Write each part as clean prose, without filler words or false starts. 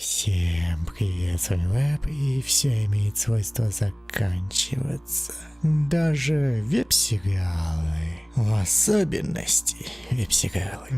Всем привет, с вами Веб, и все имеет свойство заканчиваться. Даже веб-сериалы. В особенности веб-сериалы.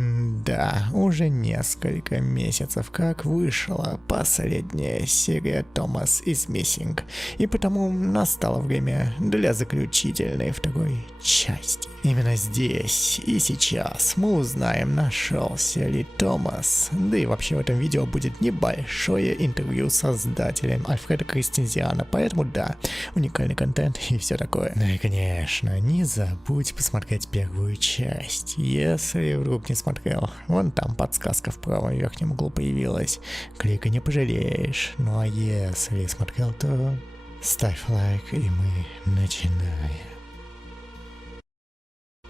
Да, уже несколько месяцев как вышла последняя серия Thomas is Missing, и потому настало время для заключительной второй части. Именно здесь и сейчас мы узнаем, нашелся ли Томас, да и вообще в этом видео будет небольшое интервью с создателем Альфреда Кристензиана, поэтому да, уникальный контент и все такое. Ну и конечно, не забудь посмотреть первую часть, если вдруг не смотрел, вон там подсказка в правом верхнем углу появилась, клика не пожалеешь, ну а если смотрел, то ставь лайк и мы начинаем.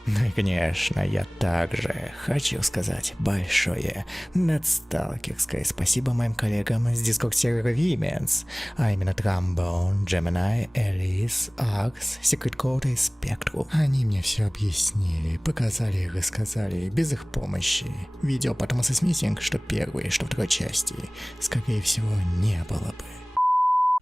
Ну и конечно, я также хочу сказать большое надсталкерское спасибо моим коллегам с Discord сервера Vimens, а именно Trombone, Gemini, Alice, Arx, Secret Code и Spectrum. Они мне все объяснили, показали и рассказали без их помощи. Видео по Thomas is Missing, что первой, что второй части, скорее всего, не было бы.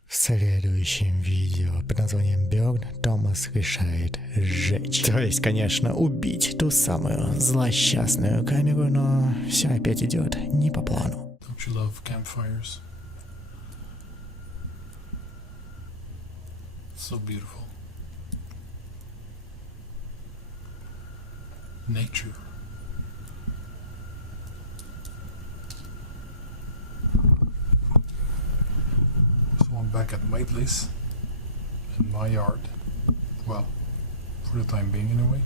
В следующем видео под названием Burn Томас решает сжечь. То есть, конечно, убить ту самую злосчастную камеру, но все опять идет не по плану. Don't you love campfires? So beautiful. Nature. So I'm back at Maitlis in my yard. Well, for the time being anyway.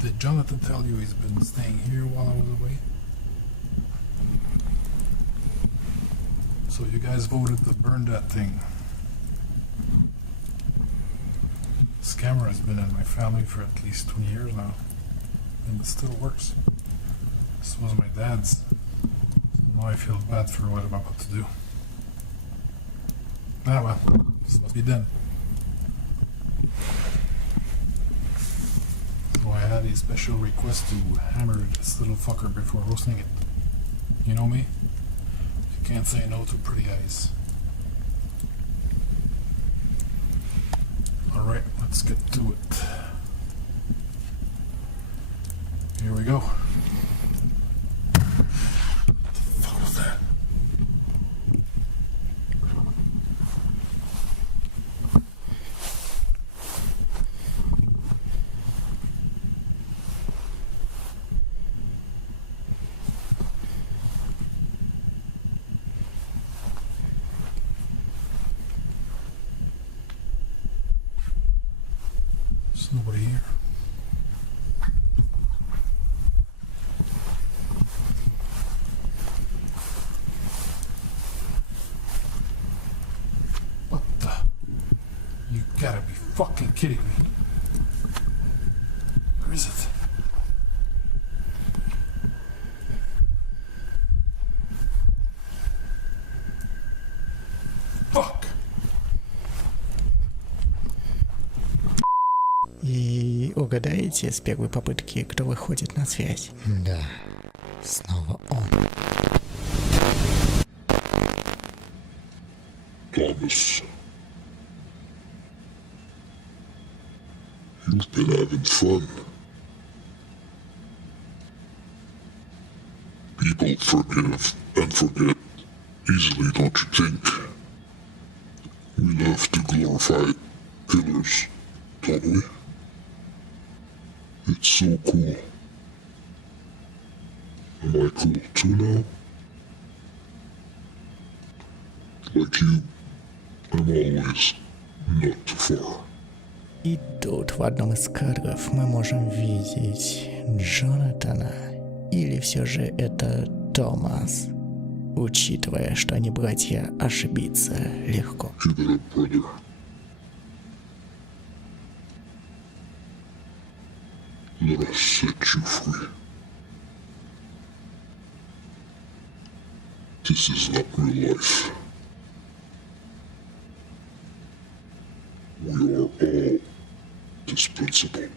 Did Jonathan tell you he's been staying here while I was away? So you guys voted to burn that thing. This camera has been in my family for at least 20 years now, and it still works. This was my dad's. So now I feel bad for what I'm about to do. Ah well, this must be done. So I had a special request to hammer this little fucker before roasting it. You know me? I can't say no to pretty eyes. Alright, let's get to it. Here we go. What the fuck was that? There's nobody here. What the? You gotta be fucking kidding me. Where is it? Fuck! И угадаете с первой попытки, кто выходит на связь? Да, снова он. Thomas, you've been having fun. People forgive and forget easily, don't you think? We love to glorify killers, don't we? It's so cool. Am I cool too now? Like you, I'm always not too far. И тут в одном из кадров мы можем видеть Джонатана, или все же это Томас, учитывая, что они братья, ошибиться легко. Give it up, brother. Let us set you free. This is not real life. We are all dispensable.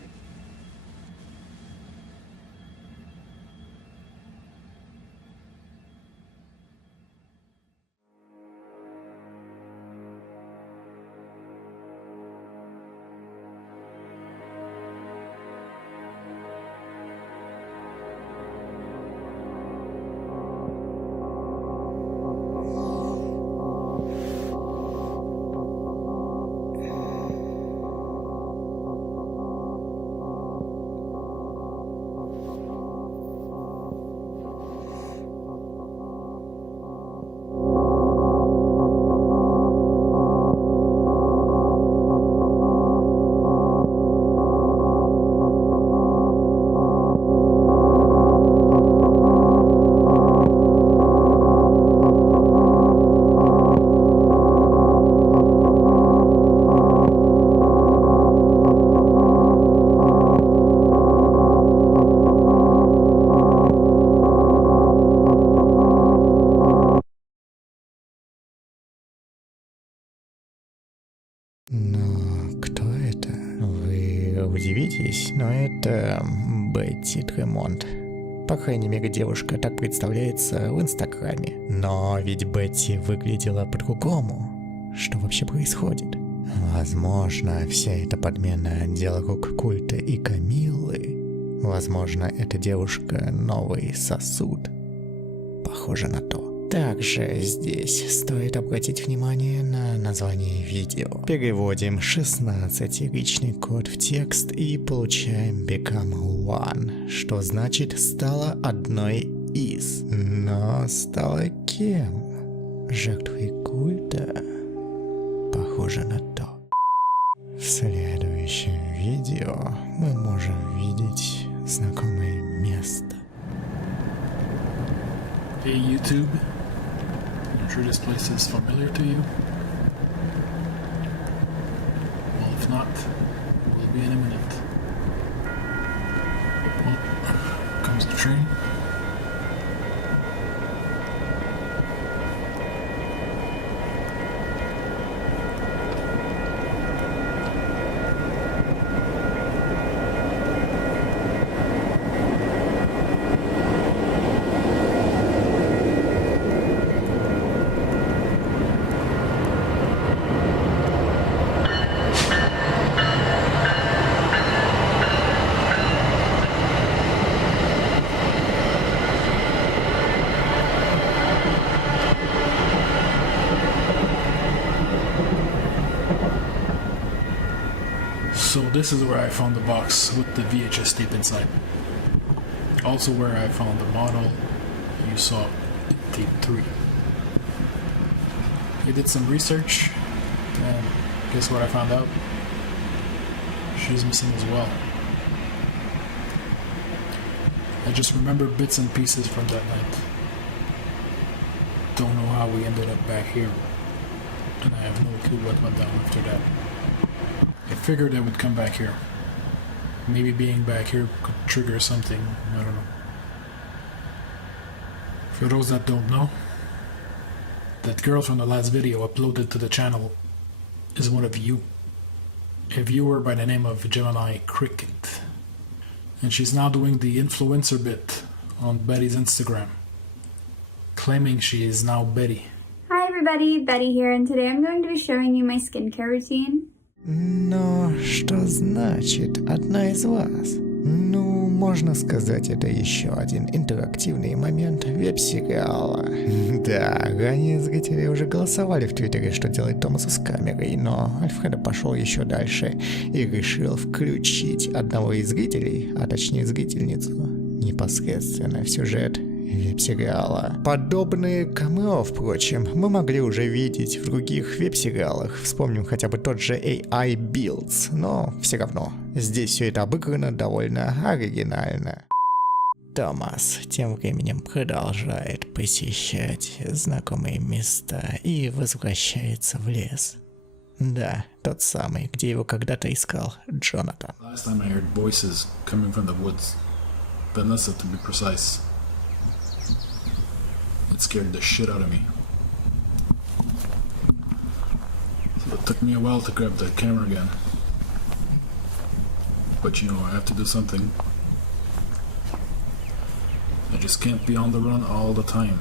Но кто это? Вы удивитесь, но это Бетти Тремонт. По крайней мере, девушка так представляется в Инстаграме. Но ведь Бетти выглядела по-другому. Что вообще происходит? Возможно, вся эта подмена дело рук Культа и Камиллы. Возможно, эта девушка новый сосуд. Похоже на то. Также здесь стоит обратить внимание на название видео. Переводим 16-личный код в текст и получаем become one, что значит стала одной из. Но стала кем? Жертвой культа? Похоже на то. В следующем видео мы можем видеть знакомое место. Hey YouTube, I'm sure this place is familiar to you. Well, if not, it will be in a minute. Well, comes the train. So this is where I found the box with the VHS tape inside. Also where I found the model you saw in tape 3. I did some research and guess what I found out? She's missing as well. I just remember bits and pieces from that night. Don't know how we ended up back here. And I have no clue what went down after that. I figured I would come back here. Maybe being back here could trigger something, I don't know. For those that don't know, that girl from the last video uploaded to the channel is one of you. A viewer by the name of Gemini Cricket. And she's now doing the influencer bit on Betty's Instagram, claiming she is now Betty. Hi everybody, Betty here, and today I'm going to be showing you my skincare routine. Но что значит одна из вас? Ну, можно сказать, это еще один интерактивный момент веб-сериала. Да, ранее зрители уже голосовали в Твиттере, что делать Томасу с камерой, но Альфредо пошел еще дальше и решил включить одного из зрителей, а точнее зрительницу, непосредственно в сюжет веб-сериала. Подобные камео, впрочем, мы могли уже видеть в других веб-сериалах. Вспомним хотя бы тот же AI Builds, но все равно. Здесь все это обыграно довольно оригинально. Томас тем временем продолжает посещать знакомые места и возвращается в лес. Да, тот самый, где его когда-то искал Джонатан. Last time I heard voices coming from the woods. Vanessa, to be precise. It scared the shit out of me. So it took me a while to grab the camera again. But you know, I have to do something. I just can't be on the run all the time.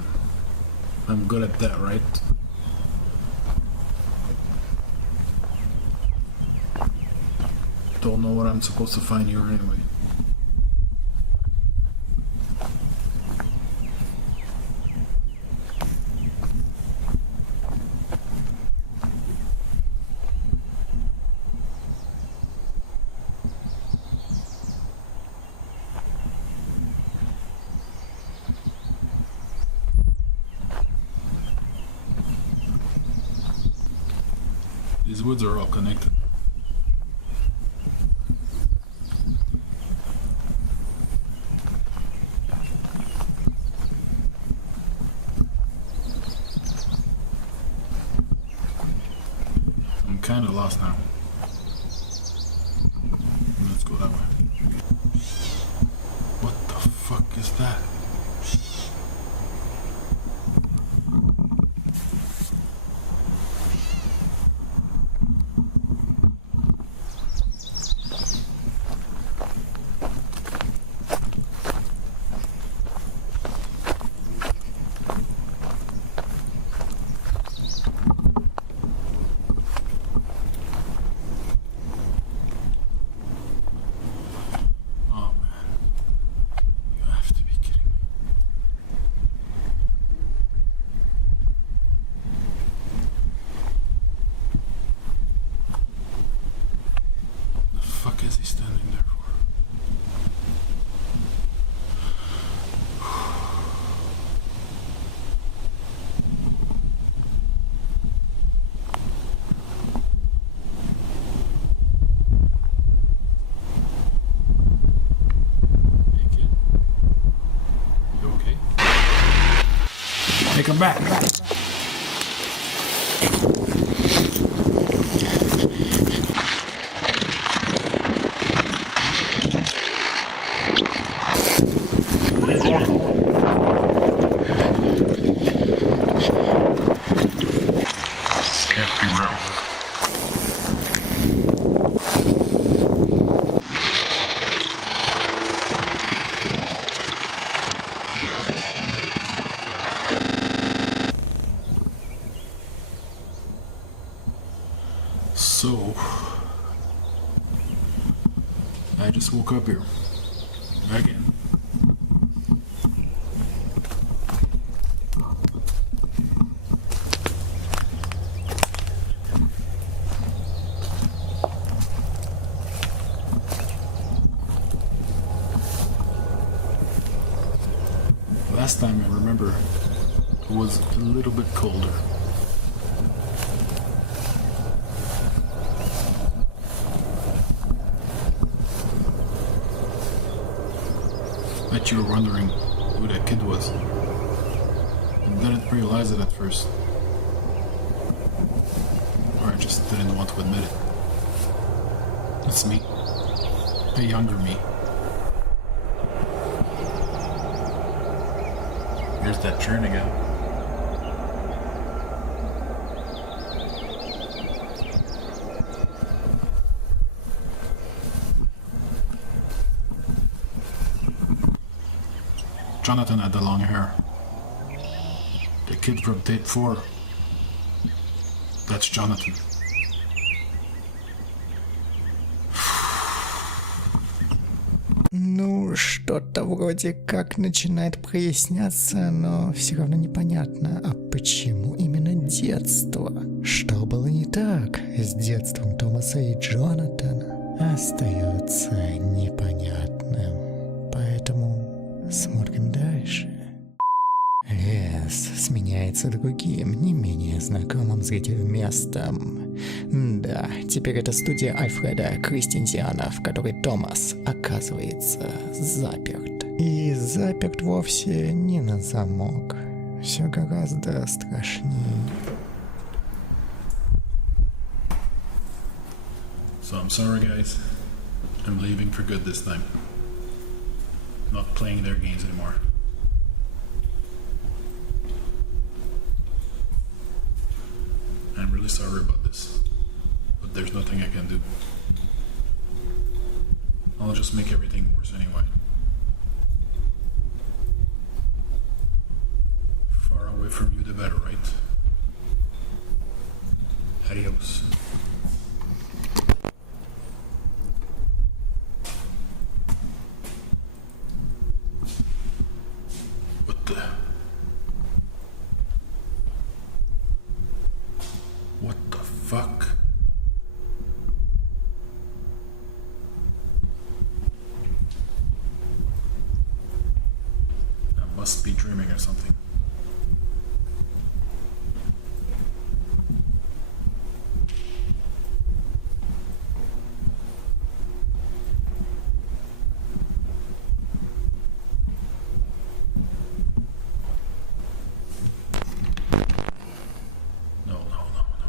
I'm good at that, right? Don't know what I'm supposed to find here anyway. These woods are all connected. I'm kind of lost now. Let's go that way. What the fuck is that? back. Can't be real. So, I just woke up here. Again. Last time I remember, it was a little bit colder. Bet you were wondering who that kid was. I didn't realize it at first. Or I just didn't want to admit it. It's me. A younger me. Here's that train again. Jonathan had the long hair. The kid from tape 4. That's Jonathan. Ну, что-то вроде как начинает проясняться, но все равно непонятно, а почему именно детство? Что было не так с детством Томаса и Джонатана? Остается непонятным. Поэтому смотрим дальше. Лес сменяется другим, не менее знакомым зрителю местом. Да, теперь это студия Альфреда Кристенсиана, в которой Томас оказывается заперт. И заперт вовсе не на замок. Все гораздо страшнее. So I'm sorry guys. I'm leaving for good this time. Not playing their games anymore. I'm really sorry about this, but there's nothing I can do. I'll just make everything worse anyway. Far away from you the better, right? Adios. What the? What the fuck? I must be dreaming or something. No, no, no, no.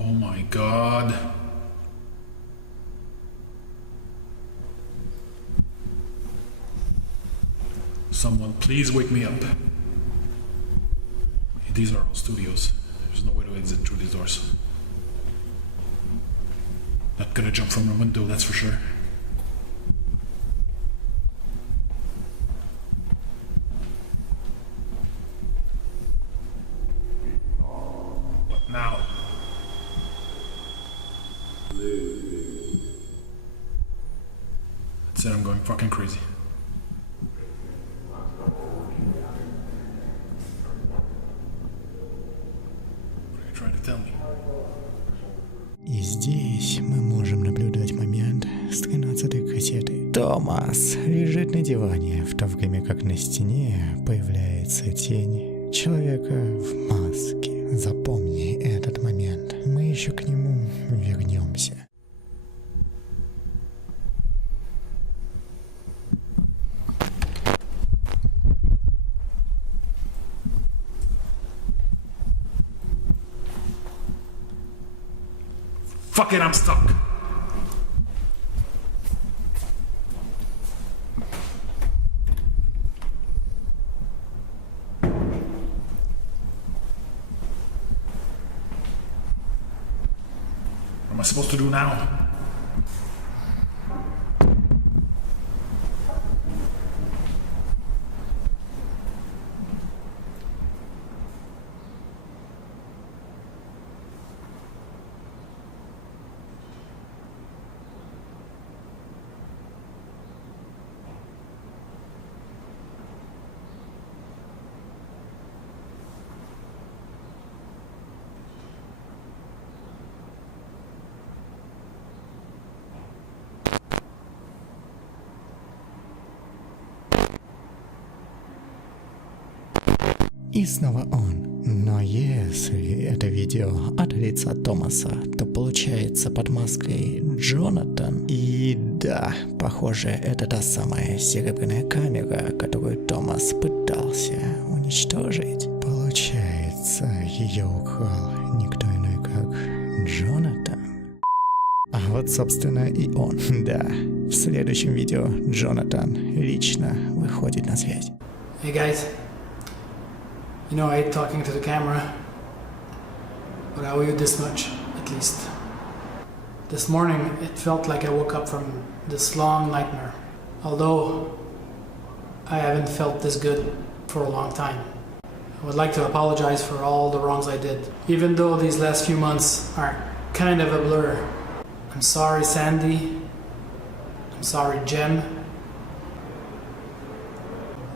Oh my god. Someone please wake me up. These are all studios. There's no way to exit through these doors. Not gonna jump from a window, that's for sure. What now? That's it, I'm going fucking crazy. What are you trying to tell me? И здесь мы можем наблюдать момент с 13-й кассеты. Томас лежит на диване, в то время как на стене появляется тень человека в маске. Запомни этот момент. Мы еще к нему Fuck it, I'm stuck. What am I supposed to do now? И снова он. Но если это видео от лица Томаса, то получается под маской Джонатан. И да, похоже, это та самая серебряная камера, которую Томас пытался уничтожить. Получается, ее украл никто иной, как Джонатан. А вот, собственно, и он. Да, в следующем видео Джонатан лично выходит на связь. Hey guys, you know I hate talking to the camera, but I owe you this much, at least. This morning it felt like I woke up from this long nightmare, although I haven't felt this good for a long time. I would like to apologize for all the wrongs I did, even though these last few months are kind of a blur. I'm sorry Sandy, I'm sorry Jem,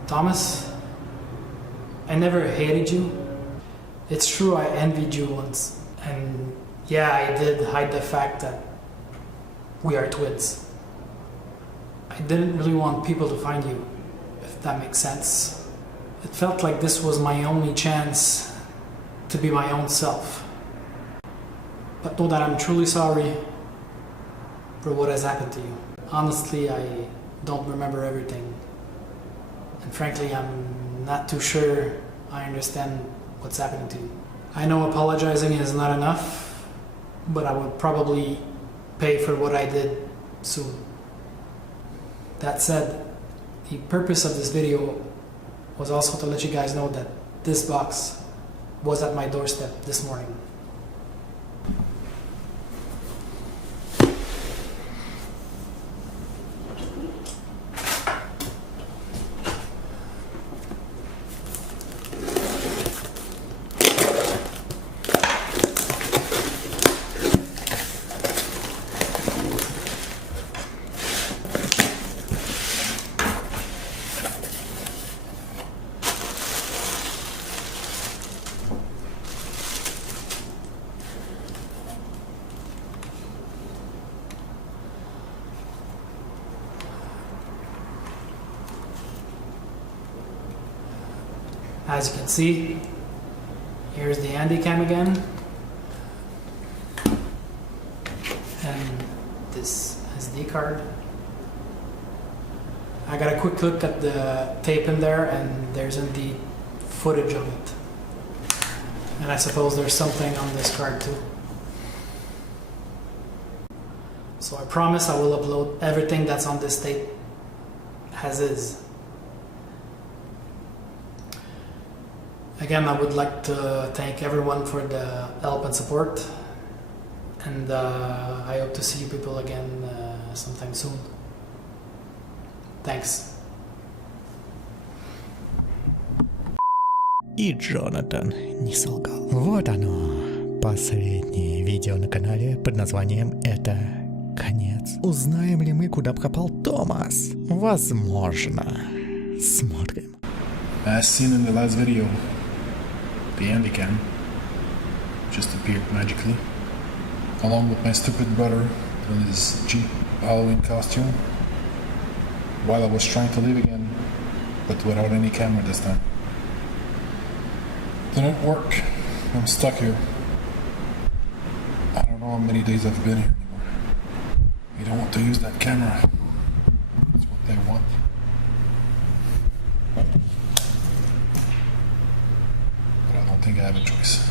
Thomas. I never hated you. It's true I envied you once. And yeah, I did hide the fact that we are twins. I didn't really want people to find you, if that makes sense. It felt like this was my only chance to be my own self. But know that I'm truly sorry for what has happened to you. Honestly, I don't remember everything. And frankly, I'm not too sure I understand what's happening to you. I know apologizing is not enough, but I will probably pay for what I did soon. That said, the purpose of this video was also to let you guys know that this box was at my doorstep this morning. As you can see, here's the Handycam again, and this SD card. I got a quick look at the tape in there, and there's indeed footage of it. And I suppose there's something on this card too. So I promise I will upload everything that's on this tape as is. Again, I would like to thank everyone for the help and support, and I hope to see you people again sometime soon. Thanks. И Джонатан не солгал. Вот оно, последнее видео на канале под названием «Это конец». Узнаем ли мы, куда пропал Томас? Возможно. Смотрим. As seen in the last video, the Handycam just appeared magically, along with my stupid brother in his cheap Halloween costume, while I was trying to leave again, but without any camera this time. Didn't work. I'm stuck here. I don't know how many days I've been here anymore. You don't want to use that camera. It's what they want. But I don't think I have a choice.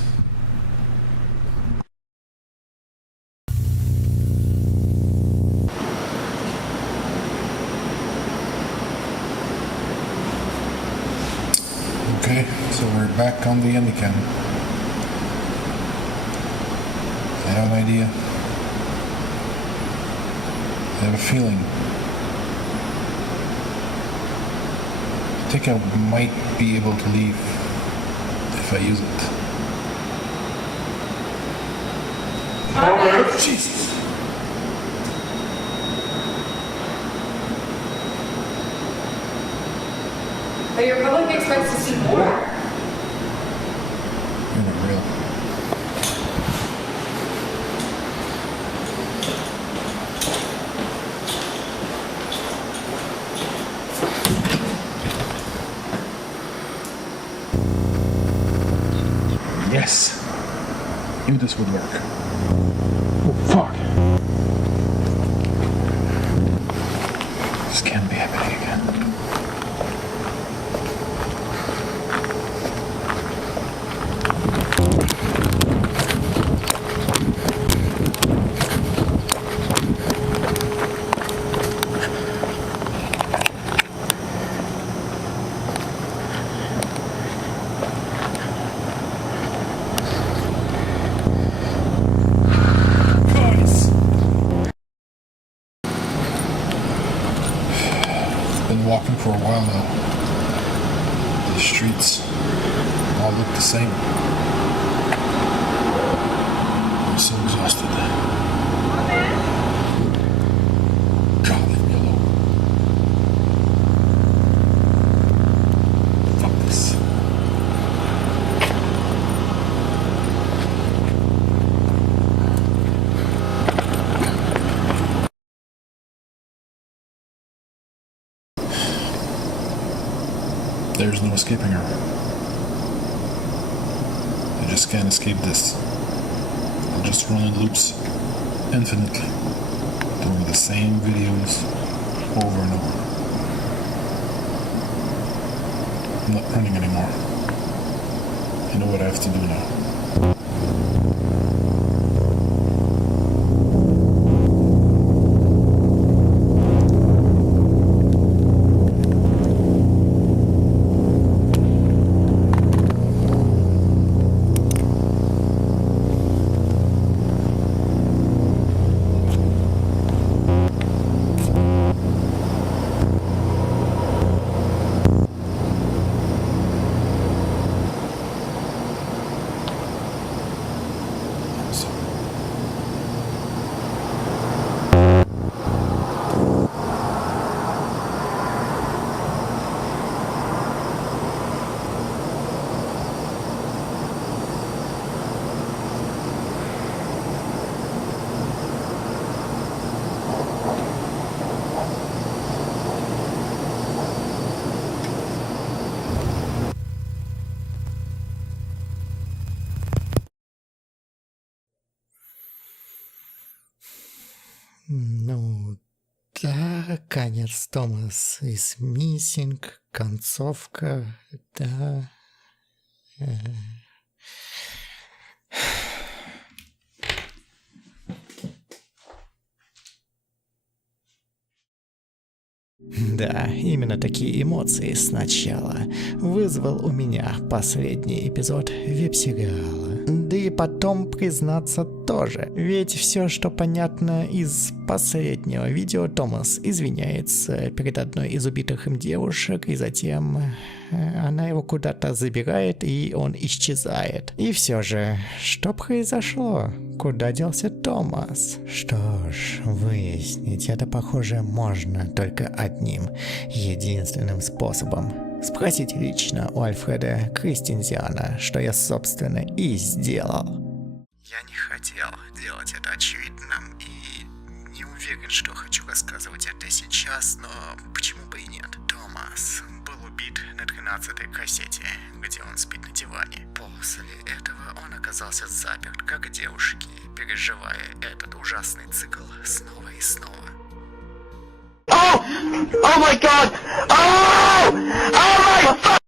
back on the Anycam. I have an idea. I have a feeling. I think I might be able to leave if I use it. Oh, Jesus! But your public expects to see more. You're not real. Yes! Knew this would work. Oh, fuck! This can't be happening again. Been walking for a while now. The streets all look the same. I'm so exhausted. God, leave me alone. Fuck this. There's no escaping her. I just can't escape this. I'll just run in loops infinitely, doing the same videos over and over. I'm not running anymore. I know what I have to do now. Ну, да, конец, Томас is missing, концовка, да. Да, именно такие эмоции сначала вызвал у меня последний эпизод веб-сериала. Да и потом, признаться, тоже. Ведь все, что понятно из последнего видео, Томас извиняется перед одной из убитых им девушек, и затем она его куда-то забирает, и он исчезает. И все же, что произошло? Куда делся Томас? Что ж, выяснить это, похоже, можно только одним единственным способом. Спросить лично у Альфреда Кристенсиана, что я, собственно, и сделал. Я не хотел делать это очевидным и не уверен, что хочу рассказывать это сейчас, но почему бы и нет. Томас был убит на 13-й кассете, где он спит на диване. После этого он оказался заперт, как девушки, переживая этот ужасный цикл снова и снова. Oh my god! Oh! Oh my fuck!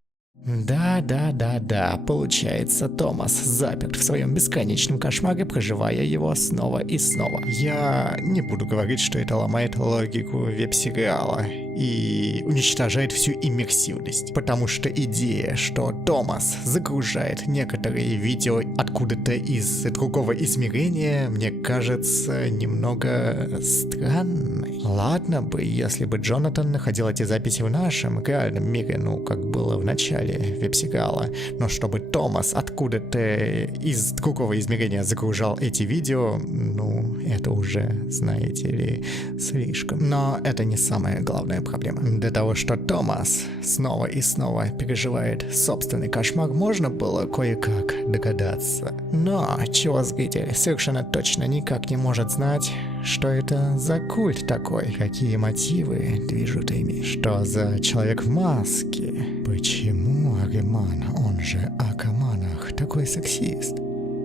Да, получается, Томас заперт в своем бесконечном кошмаре, проживая его снова и снова. Я не буду говорить, что это ломает логику веб-сериала и уничтожает всю иммерсивность. Потому что идея, что Томас загружает некоторые видео откуда-то из другого измерения, мне кажется немного странной. Ладно бы, если бы Джонатан находил эти записи в нашем реальном мире, ну, как было в начале веб-сериала, но чтобы Томас откуда-то из другого измерения загружал эти видео, ну, это уже, знаете ли, слишком. Но это не самая главная проблема. До того, что Томас снова и снова переживает собственный кошмар, можно было кое-как догадаться. Но чего зритель совершенно точно никак не может знать, что это за культ такой, какие мотивы движут ими, что за человек в маске, почему Ариман, он же Акаманах, такой сексист.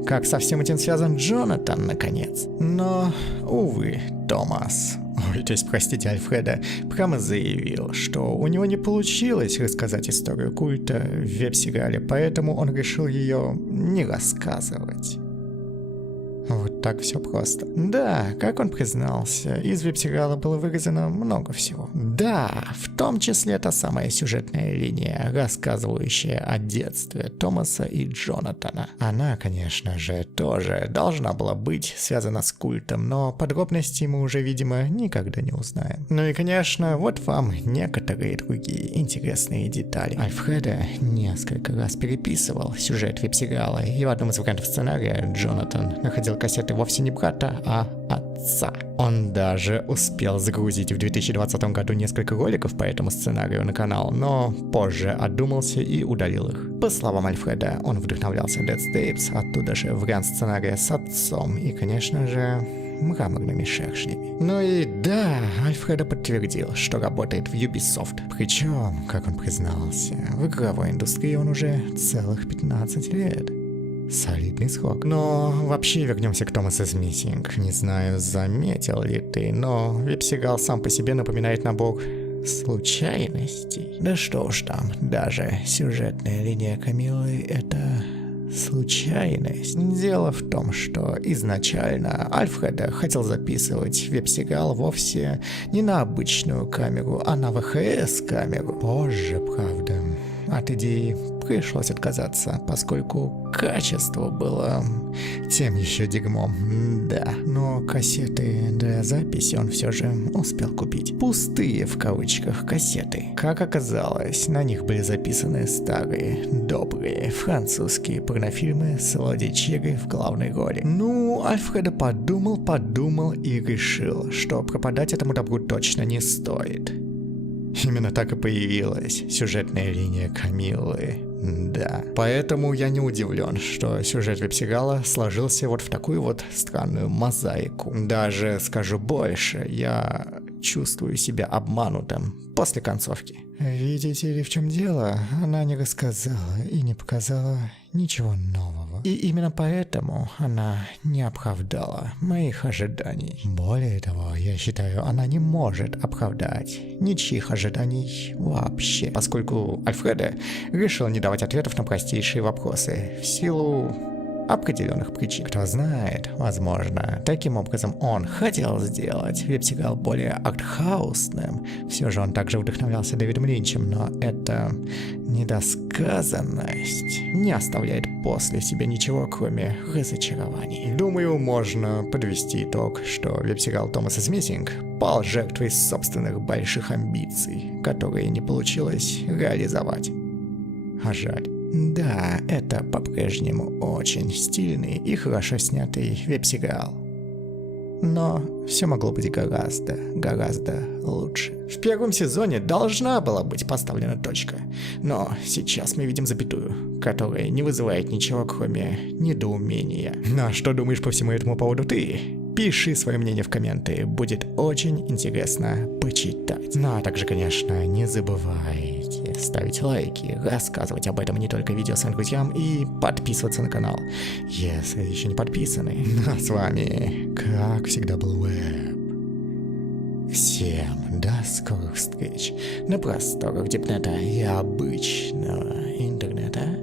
Как со всем этим связан Джонатан, наконец. Но, увы, Томас, ой, то есть, простите, Альфреда, прямо заявил, что у него не получилось рассказать историю культа в веб-сериале, поэтому он решил ее не рассказывать. Вот так все просто. Да, как он признался, из веб-сериала было вырезано много всего. Да, в том числе та самая сюжетная линия, рассказывающая о детстве Томаса и Джонатана. Она, конечно же, тоже должна была быть связана с культом, но подробностей мы уже, видимо, никогда не узнаем. Ну и, конечно, вот вам некоторые другие интересные детали. Альфреда несколько раз переписывал сюжет веб-сериала, и в одном из вариантов сценария Джонатан находил кассеты вовсе не брата, а отца. Он даже успел загрузить в 2020 году несколько роликов по этому сценарию на канал, но позже одумался и удалил их. По словам Альфреда, он вдохновлялся Dead Tapes, оттуда же вариант сценария с отцом и, конечно же, мраморными шершнями. Ну и да, Альфреда подтвердил, что работает в Ubisoft. Причем, как он признался, в игровой индустрии он уже целых 15 лет. Солидный срок. Но вообще вернемся к Thomas is Missing. Не знаю, заметил ли ты, но веб-сериал сам по себе напоминает набор случайностей. Да что уж там, даже сюжетная линия Камиллы — это случайность. Дело в том, что изначально Альфреда хотел записывать веб-сериал вовсе не на обычную камеру, а на ВХС-камеру. Позже, правда, от идеи пришлось отказаться, поскольку качество было тем еще дерьмом. Да, но кассеты для записи он все же успел купить. Пустые, в кавычках, кассеты. Как оказалось, на них были записаны старые, добрые французские порнофильмы с Лоди Черри в главной роли. Ну, Альфреда подумал и решил, что пропадать этому добру точно не стоит. Именно так и появилась сюжетная линия Камиллы. Да. Поэтому я не удивлен, что сюжет веб-сериала сложился вот в такую вот странную мозаику. Даже скажу больше, я чувствую себя обманутым после концовки. Видите ли, в чем дело? Она не рассказала и не показала ничего нового. И именно поэтому она не оправдала моих ожиданий. Более того, я считаю, она не может оправдать ничьих ожиданий вообще, поскольку Альфреда решил не давать ответов на простейшие вопросы в силу определенных причин. Кто знает, возможно, таким образом он хотел сделать веб-сериал более артхаусным. Все же он также вдохновлялся Дэвидом Линчем, но эта недосказанность не оставляет после себя ничего, кроме разочарований. Думаю, можно подвести итог, что веб-сериал Thomas is Missing пал жертвой собственных больших амбиций, которые не получилось реализовать. А жаль. Да, это по-прежнему очень стильный и хорошо снятый веб-сериал. Но все могло быть гораздо лучше. В первом сезоне должна была быть поставлена точка, но сейчас мы видим запятую, которая не вызывает ничего, кроме недоумения. Ну а что думаешь по всему этому поводу ты? Пиши свое мнение в комменты, будет очень интересно почитать. Ну а также, конечно, не забывайте ставить лайки, рассказывать об этом не только видео своим друзьям и подписываться на канал, если еще не подписаны. Ну а с вами, как всегда, был Web. Всем до скорых встреч на просторах Дипнета и обычного интернета.